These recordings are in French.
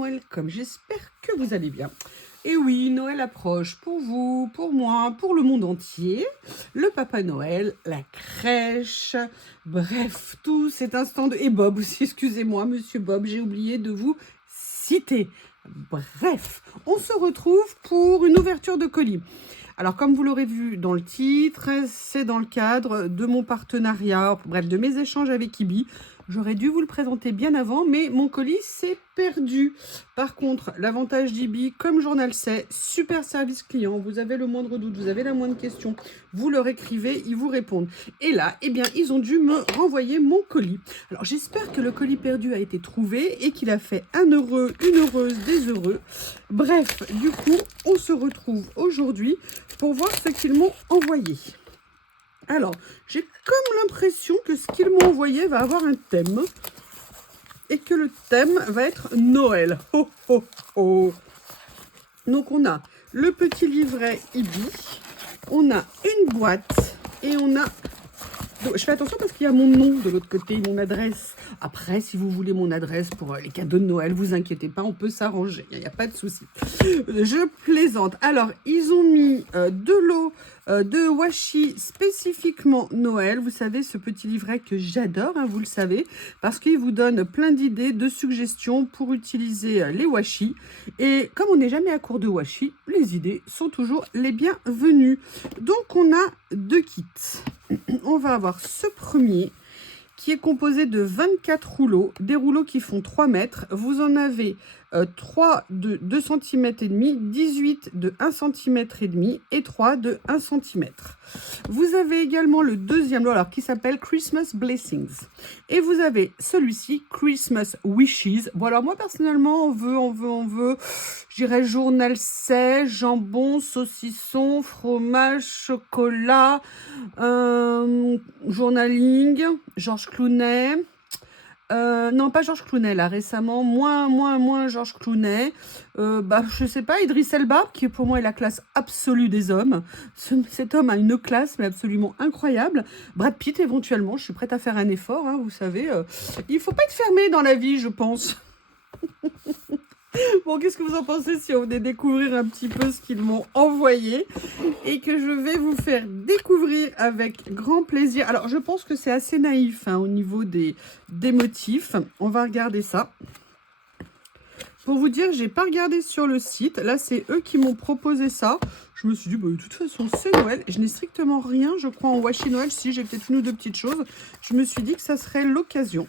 welcome, j'espère que vous allez bien. Et oui, Noël approche pour vous, pour moi, pour le monde entier. Le Papa Noël, la crèche, bref, tout cet instant de... Et Bob aussi, excusez-moi, Monsieur Bob, j'ai oublié de vous citer. Bref, on se retrouve pour une ouverture de colis. Alors, comme vous l'aurez vu dans le titre, c'est dans le cadre de mon partenariat, bref, de mes échanges avec Ibi. J'aurais dû vous le présenter bien avant, mais mon colis s'est perdu. Par contre, l'avantage d'Ibi, comme journal sait, super service client. Vous avez le moindre doute, vous avez la moindre question, vous leur écrivez, ils vous répondent. Et là, eh bien, ils ont dû me renvoyer mon colis. Alors, j'espère que le colis perdu a été trouvé et qu'il a fait un heureux, une heureuse, des heureux. Bref, du coup, on se retrouve aujourd'hui pour voir ce qu'ils m'ont envoyé. Alors, j'ai comme l'impression que ce qu'ils m'ont envoyé va avoir un thème. Et que le thème va être Noël. Oh, oh, oh. Donc, on a le petit livret Ibi. On a une boîte. Et on a... Donc, je fais attention parce qu'il y a mon nom de l'autre côté, mon adresse. Après, si vous voulez mon adresse pour les cadeaux de Noël, vous inquiétez pas, on peut s'arranger. Il n'y a pas de souci. Je plaisante. Alors, ils ont mis de l'eau de washi spécifiquement Noël. Vous savez, ce petit livret que j'adore, hein, vous le savez, parce qu'il vous donne plein d'idées, de suggestions pour utiliser les washi. Et comme on n'est jamais à court de washi, les idées sont toujours les bienvenues. Donc, on a deux kits. On va avoir ce premier qui est composé de 24 rouleaux, des rouleaux qui font 3 mètres. Vous en avez 3 de 2 cm et demi, 18 de 1 cm et demi et 3 de 1 cm. Vous avez également le deuxième lot alors, qui s'appelle Christmas Blessings. Et vous avez celui-ci, Christmas Wishes. Bon alors moi personnellement, on veut, je dirais journal sèche, jambon, saucisson, fromage, chocolat, journaling, Georges Clooney. Non, pas Georges Clooney, là, récemment. Moins Georges Clooney. Je sais pas, Idriss Elba, qui pour moi est la classe absolue des hommes. Cet homme a une classe, mais absolument incroyable. Brad Pitt, éventuellement, je suis prête à faire un effort, hein, vous savez. Il faut pas être fermé dans la vie, je pense. Bon, qu'est-ce que vous en pensez si on venait découvrir un petit peu ce qu'ils m'ont envoyé et que je vais vous faire découvrir avec grand plaisir. Alors, je pense que c'est assez naïf hein, au niveau des motifs. On va regarder ça. Pour vous dire, j'ai pas regardé sur le site. Là, c'est eux qui m'ont proposé ça. Je me suis dit, bah, de toute façon, c'est Noël. Je n'ai strictement rien, je crois, en washi Noël. Si, j'ai peut-être une ou deux petites choses. Je me suis dit que ça serait l'occasion.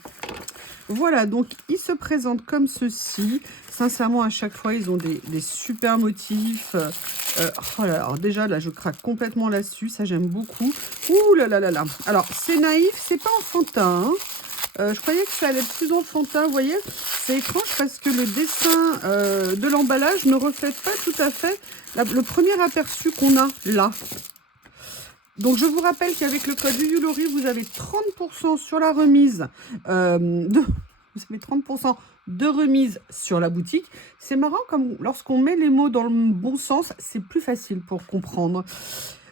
Voilà, donc ils se présentent comme ceci. Sincèrement, à chaque fois, ils ont des super motifs. Oh là, alors déjà, là, je craque complètement là-dessus. Ça, j'aime beaucoup. Ouh là là là là. Alors, c'est naïf, c'est pas enfantin. Hein. Je croyais que ça allait être plus enfantin, vous voyez. C'est étrange parce que le dessin de l'emballage ne reflète pas tout à fait le premier aperçu qu'on a là. Donc, je vous rappelle qu'avec le code ULORI, vous avez 30% sur la remise vous avez 30% de remise sur la boutique. C'est marrant, comme lorsqu'on met les mots dans le bon sens, c'est plus facile pour comprendre.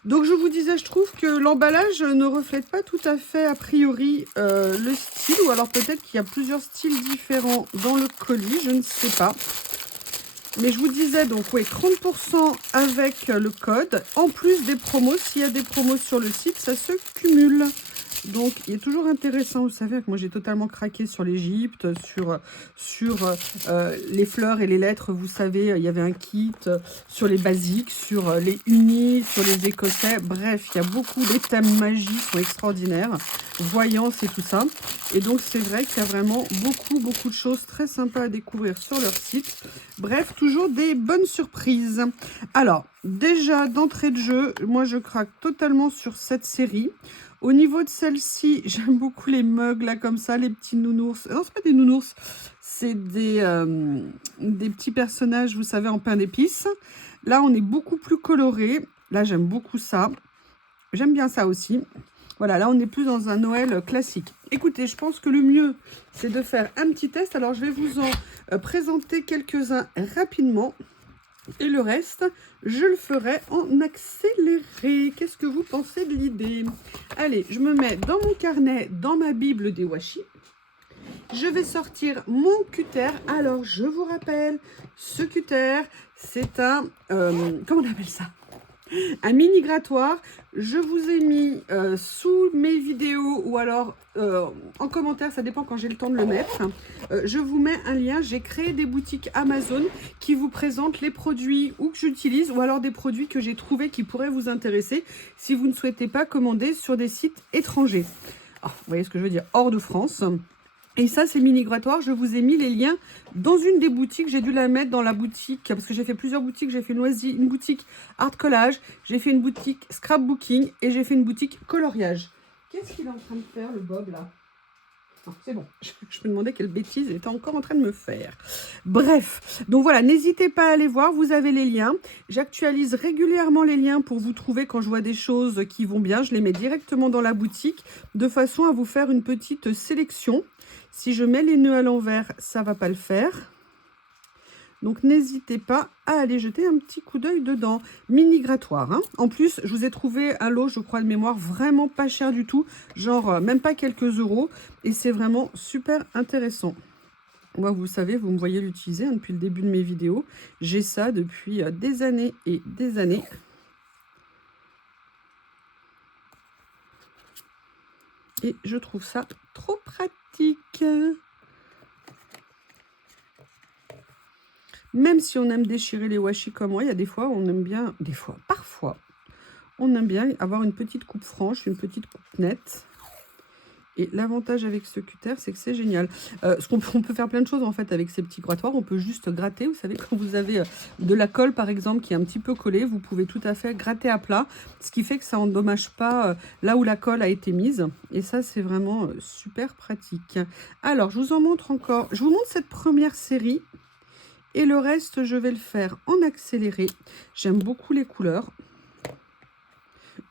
Donc, je vous disais, je trouve que l'emballage ne reflète pas tout à fait, a priori, le style. Ou alors, peut-être qu'il y a plusieurs styles différents dans le colis, je ne sais pas. Mais je vous disais, donc, oui, 30% avec le code. En plus des promos, s'il y a des promos sur le site, ça se cumule. Donc, il est toujours intéressant, vous savez, que moi, j'ai totalement craqué sur l'Égypte, sur les fleurs et les lettres, vous savez, il y avait un kit, sur les basiques, sur les unis, sur les écossais. Bref, il y a beaucoup, les thèmes magiques sont extraordinaires, voyance et tout ça. Et donc, c'est vrai qu'il y a vraiment beaucoup de choses très sympas à découvrir sur leur site. Bref, toujours des bonnes surprises. Alors, déjà, d'entrée de jeu, moi, je craque totalement sur cette série. Au niveau de celle-ci, j'aime beaucoup les mugs, là, comme ça, les petits nounours. Non, c'est pas des nounours, c'est des petits personnages, vous savez, en pain d'épices. Là, on est beaucoup plus coloré. Là, j'aime beaucoup ça. J'aime bien ça aussi. Voilà, là, on est plus dans un Noël classique. Écoutez, je pense que le mieux, c'est de faire un petit test. Alors, je vais vous en présenter quelques-uns rapidement. Et le reste, je le ferai en accéléré. Qu'est-ce que vous pensez de l'idée? Allez, je me mets dans mon carnet, dans ma Bible des washi. je vais sortir mon cutter. Alors, je vous rappelle, ce cutter, c'est un... comment on appelle ça? Un mini grattoir. Je vous ai mis sous mes vidéos ou alors en commentaire, ça dépend quand j'ai le temps de le mettre. Je vous mets un lien. J'ai créé des boutiques Amazon qui vous présentent les produits ou que j'utilise ou alors des produits que j'ai trouvés qui pourraient vous intéresser si vous ne souhaitez pas commander sur des sites étrangers. Alors, vous voyez ce que je veux dire, hors de France. Et ça, c'est mini grattoir. Je vous ai mis les liens dans une des boutiques. J'ai dû la mettre dans la boutique, parce que j'ai fait plusieurs boutiques. J'ai fait une boutique art collage, j'ai fait une boutique scrapbooking et j'ai fait une boutique coloriage. Qu'est-ce qu'il est en train de faire, le Bob, là? C'est bon, je me demandais quelle bêtise il était encore en train de me faire. Bref, donc voilà, n'hésitez pas à aller voir, vous avez les liens. J'actualise régulièrement les liens pour vous trouver quand je vois des choses qui vont bien. Je les mets directement dans la boutique de façon à vous faire une petite sélection. Si je mets les nœuds à l'envers, ça ne va pas le faire. Donc, n'hésitez pas à aller jeter un petit coup d'œil dedans. Mini grattoir. Hein. En plus, je vous ai trouvé un lot, je crois, de mémoire, vraiment pas cher du tout. Genre, même pas quelques euros. Et c'est vraiment super intéressant. Moi, vous savez, vous me voyez l'utiliser hein, depuis le début de mes vidéos. J'ai ça depuis des années et des années. Et je trouve ça trop pratique. Même si on aime déchirer les washi comme moi, il y a des fois, on aime bien, parfois, on aime bien avoir une petite coupe franche, une petite coupe nette. Et l'avantage avec ce cutter, c'est que c'est génial. On peut faire plein de choses en fait avec ces petits grattoirs. On peut juste gratter. Vous savez, quand vous avez de la colle par exemple qui est un petit peu collée, vous pouvez tout à fait gratter à plat. Ce qui fait que ça n'endommage pas là où la colle a été mise. Et ça, c'est vraiment super pratique. Alors, je vous en montre encore. Je vous montre cette première série. Et le reste, je vais le faire en accéléré. J'aime beaucoup les couleurs.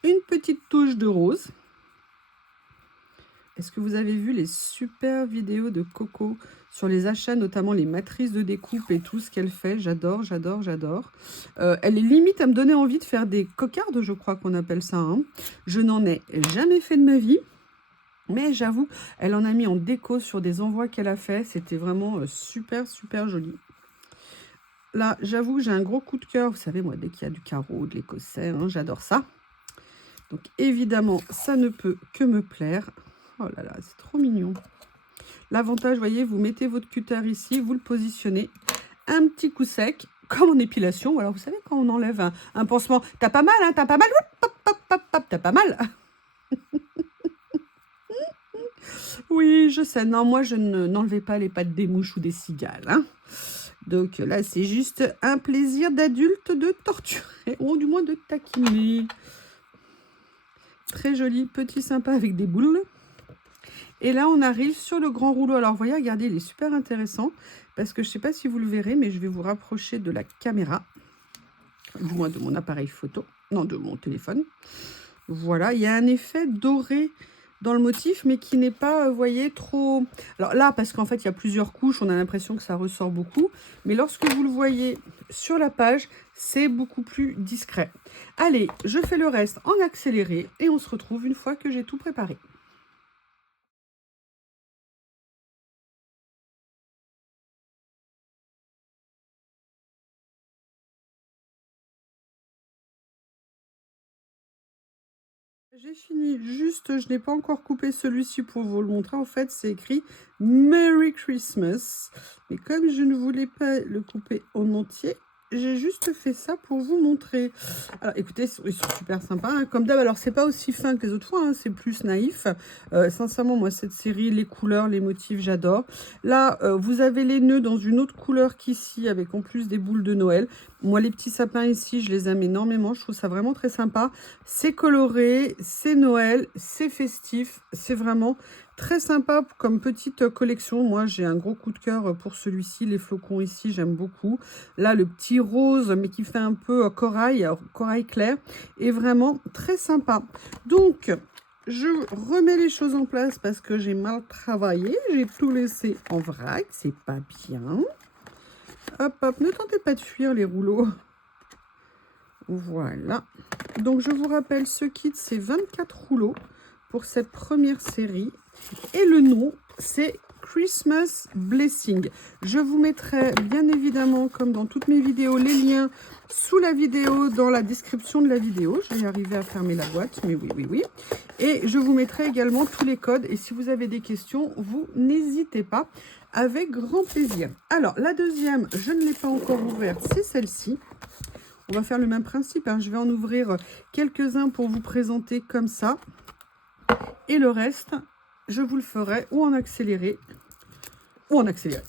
Une petite touche de rose. Est-ce que vous avez vu les super vidéos de Coco sur les achats, notamment les matrices de découpe et tout ce qu'elle fait? J'adore, j'adore, j'adore. Elle est limite à me donner envie de faire des cocardes, je crois qu'on appelle ça. Hein. Je n'en ai jamais fait de ma vie. Mais j'avoue, elle en a mis en déco sur des envois qu'elle a fait. C'était vraiment super, super joli. Là, j'avoue, j'ai un gros coup de cœur. Vous savez, moi, dès qu'il y a du carreau, de l'écossais, hein, j'adore ça. Donc, évidemment, ça ne peut que me plaire. Oh là là, c'est trop mignon. L'avantage, vous voyez, vous mettez votre cutter ici, vous le positionnez. Un petit coup sec, comme en épilation. Alors, vous savez, quand on enlève un pansement, t'as pas mal, hein, t'as pas mal, hop, hop, hop, hop, t'as pas mal. Oui, je sais. Non, moi, je n'enlevais pas les pattes des mouches ou des cigales. Hein. Donc là, c'est juste un plaisir d'adulte de torturer, ou du moins de taquiner. Très joli, petit sympa avec des boules. Et là, on arrive sur le grand rouleau. Alors, vous voyez, regardez, il est super intéressant. Parce que je ne sais pas si vous le verrez, mais je vais vous rapprocher de la caméra. Du moins de mon appareil photo. Non, de mon téléphone. Voilà, il y a un effet doré dans le motif, mais qui n'est pas, vous voyez, trop... Alors là, parce qu'en fait, il y a plusieurs couches, on a l'impression que ça ressort beaucoup. Mais lorsque vous le voyez sur la page, c'est beaucoup plus discret. Allez, je fais le reste en accéléré et on se retrouve une fois que j'ai tout préparé. J'ai fini, juste, je n'ai pas encore coupé celui-ci pour vous le montrer. En fait, c'est écrit Merry Christmas. Mais comme je ne voulais pas le couper en entier, j'ai juste fait ça pour vous montrer. Alors, écoutez, ils sont super sympas. Hein. Comme d'hab, alors, c'est pas aussi fin que les autres fois. Hein, c'est plus naïf. Sincèrement, moi, cette série, les couleurs, les motifs, j'adore. Là, vous avez les nœuds dans une autre couleur qu'ici, avec en plus des boules de Noël. Moi, les petits sapins ici, je les aime énormément. Je trouve ça vraiment très sympa. C'est coloré, c'est Noël, c'est festif. C'est vraiment très sympa comme petite collection. Moi, j'ai un gros coup de cœur pour celui-ci. Les flocons ici, j'aime beaucoup. Là, le petit rose, mais qui fait un peu corail clair, est vraiment très sympa. Donc, je remets les choses en place parce que j'ai mal travaillé. J'ai tout laissé en vrac. C'est pas bien. Hop, hop, ne tentez pas de fuir les rouleaux. Voilà. Donc, je vous rappelle, ce kit, c'est 24 rouleaux pour cette première série. Et le nom, c'est Christmas Blessing. Je vous mettrai bien évidemment, comme dans toutes mes vidéos, les liens sous la vidéo, dans la description de la vidéo. Je vais arriver à fermer la boîte, mais oui, oui, oui. Et je vous mettrai également tous les codes. Et si vous avez des questions, vous n'hésitez pas, avec grand plaisir. Alors, la deuxième, je ne l'ai pas encore ouverte, c'est celle-ci. On va faire le même principe, hein. Je vais en ouvrir quelques-uns pour vous présenter comme ça. Et le reste, je vous le ferai ou en accéléré, ou en accéléré.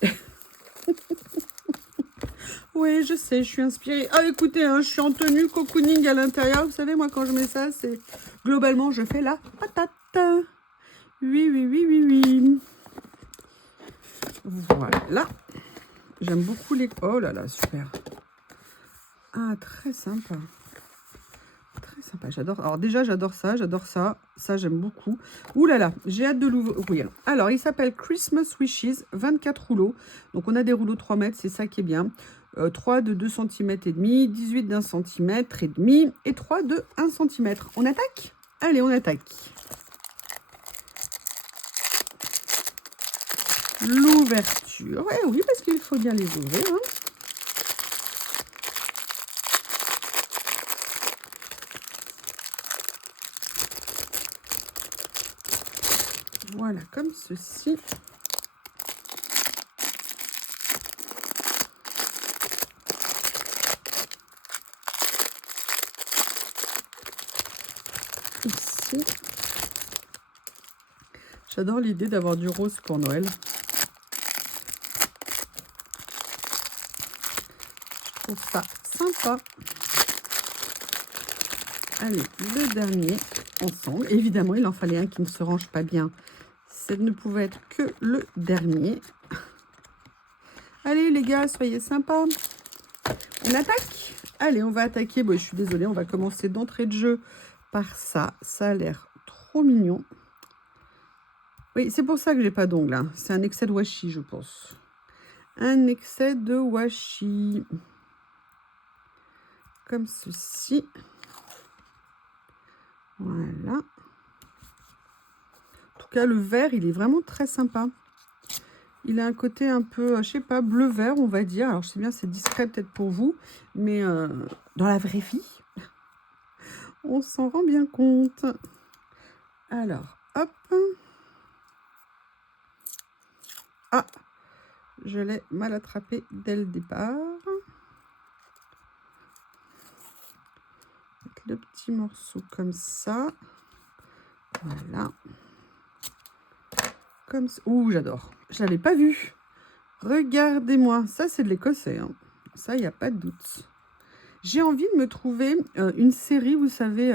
Oui, je sais, je suis inspirée. Ah, écoutez, hein, je suis en tenue cocooning à l'intérieur. Vous savez, moi, quand je mets ça, c'est... Globalement, je fais la patate. Oui, oui, oui, oui, oui. Voilà. J'aime beaucoup les... Oh là là, super. Ah, très sympa. Très sympa, j'adore. Alors déjà, j'adore ça, j'adore ça. Ça, j'aime beaucoup. Ouh là là, j'ai hâte de l'ouvrir. Alors, il s'appelle Christmas Wishes, 24 rouleaux. Donc, on a des rouleaux 3 mètres, c'est ça qui est bien. 3 de 2 cm et demi, 18 d'1 cm et demi et 3 de 1 cm. On attaque? Allez, on attaque. L'ouverture. Ouais, oui, parce qu'il faut bien les ouvrir, hein. Voilà, comme ceci. Ici. J'adore l'idée d'avoir du rose pour Noël. Je trouve ça sympa. Allez, le dernier ensemble. Évidemment, il en fallait un qui ne se range pas bien. Ça ne pouvait être que le dernier. Allez, les gars, soyez sympas. On attaque? Allez, on va attaquer. Bon, je suis désolée, on va commencer d'entrée de jeu par ça. Ça a l'air trop mignon. Oui, c'est pour ça que j'ai pas d'ongles, hein. C'est un excès de washi, je pense. Un excès de washi. Comme ceci. Voilà. En tout cas, le vert, il est vraiment très sympa. Il a un côté un peu, je sais pas, bleu-vert, on va dire. Alors, je sais bien, c'est discret peut-être pour vous, mais dans la vraie vie, on s'en rend bien compte. Alors, hop. Ah, je l'ai mal attrapé dès le départ. Avec le petit morceau comme ça. Voilà. Comme ça. Ouh, j'adore. Je l'avais pas vu. Regardez-moi. Ça, c'est de l'écossais, hein. Ça, il n'y a pas de doute. J'ai envie de me trouver une série, vous savez,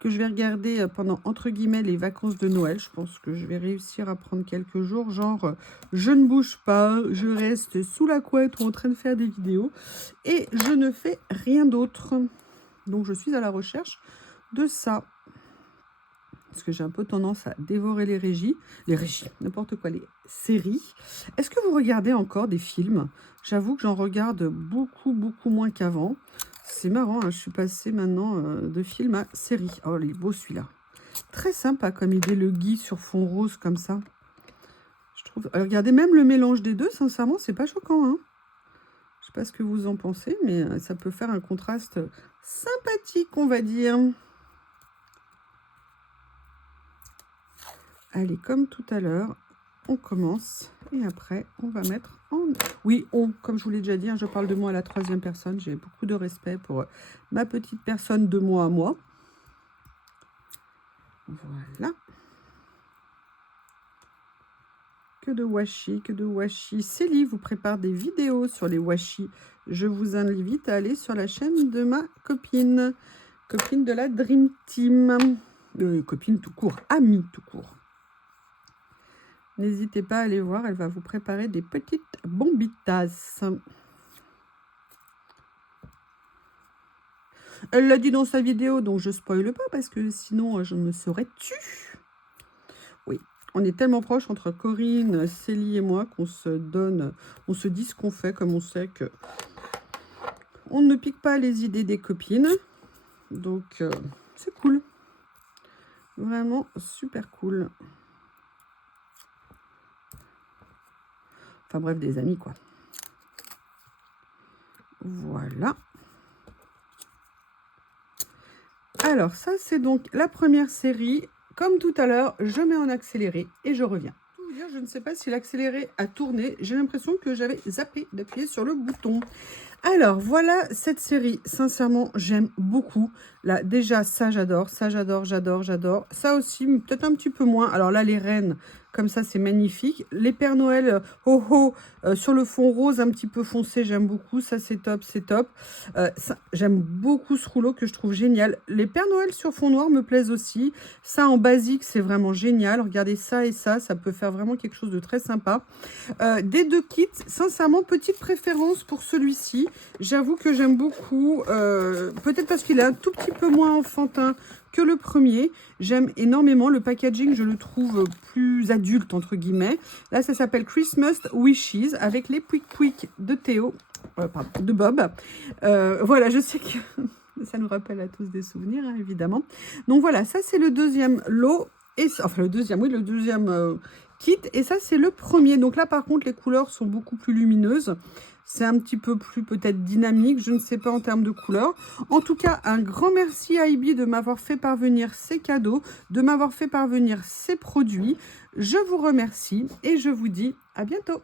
que je vais regarder pendant, entre guillemets, les vacances de Noël. Je pense que je vais réussir à prendre quelques jours. Genre, je ne bouge pas, je reste sous la couette ou en train de faire des vidéos. Et je ne fais rien d'autre. Donc, je suis à la recherche de ça. Parce que j'ai un peu tendance à dévorer les régies, n'importe quoi, les séries. Est-ce que vous regardez encore des films? J'avoue que j'en regarde beaucoup, beaucoup moins qu'avant. C'est marrant, hein, je suis passée maintenant de film à série. Oh, il est beau celui-là. Très sympa comme idée, le gui sur fond rose comme ça. Je trouve. Alors, regardez, même le mélange des deux, sincèrement, c'est pas choquant, hein. Je sais pas ce que vous en pensez, mais ça peut faire un contraste sympathique, on va dire. Allez, comme tout à l'heure, on commence et après, on va mettre en... Oui, comme je vous l'ai déjà dit, hein, je parle de moi à la 3e personne. J'ai beaucoup de respect pour ma petite personne de moi à moi. Voilà. Que de washi, que de washi. Célie vous prépare des vidéos sur les washi. Je vous invite à aller sur la chaîne de ma copine. Copine de la Dream Team. Copine tout court, amie tout court. N'hésitez pas à aller voir, elle va vous préparer des petites bombitas. Elle l'a dit dans sa vidéo, donc je spoile pas parce que sinon je me serais tue. Oui, on est tellement proches entre Corinne, Célie et moi qu'on se donne, on se dit ce qu'on fait comme on sait que on ne pique pas les idées des copines. Donc c'est cool. Vraiment super cool. Enfin bref, des amis, quoi. Voilà. Alors, ça, c'est donc la première série. Comme tout à l'heure, je mets en accéléré et je reviens. Pour vous dire, je ne sais pas si l'accéléré a tourné. J'ai l'impression que j'avais zappé d'appuyer sur le bouton. Alors, voilà cette série. Sincèrement, j'aime beaucoup. Là, déjà, ça, j'adore. Ça, j'adore, j'adore, j'adore. Ça aussi, peut-être un petit peu moins. Alors là, les reines, comme ça, c'est magnifique. Les Pères Noël, sur le fond rose un petit peu foncé, j'aime beaucoup. Ça, c'est top, c'est top. J'aime beaucoup ce rouleau que je trouve génial. Les Pères Noël sur fond noir me plaisent aussi. Ça, en basique, c'est vraiment génial. Regardez ça et ça peut faire vraiment quelque chose de très sympa. Des deux kits, sincèrement, petite préférence pour celui-ci. J'avoue que j'aime beaucoup, peut-être parce qu'il est un tout petit peu moins enfantin que le premier. J'aime énormément le packaging, je le trouve plus adulte, entre guillemets. Là, ça s'appelle Christmas Wishes, avec les Pouic Pouic de Théo, pardon, de Bob. Voilà, je sais que ça nous rappelle à tous des souvenirs, hein, évidemment. Donc voilà, ça c'est le deuxième lot. Et, enfin, le deuxième kit. Et ça, c'est le premier. Donc là, par contre, les couleurs sont beaucoup plus lumineuses. C'est un petit peu plus peut-être dynamique, je ne sais pas en termes de couleurs. En tout cas, un grand merci à Ibi de m'avoir fait parvenir ces cadeaux, de m'avoir fait parvenir ces produits. Je vous remercie et je vous dis à bientôt.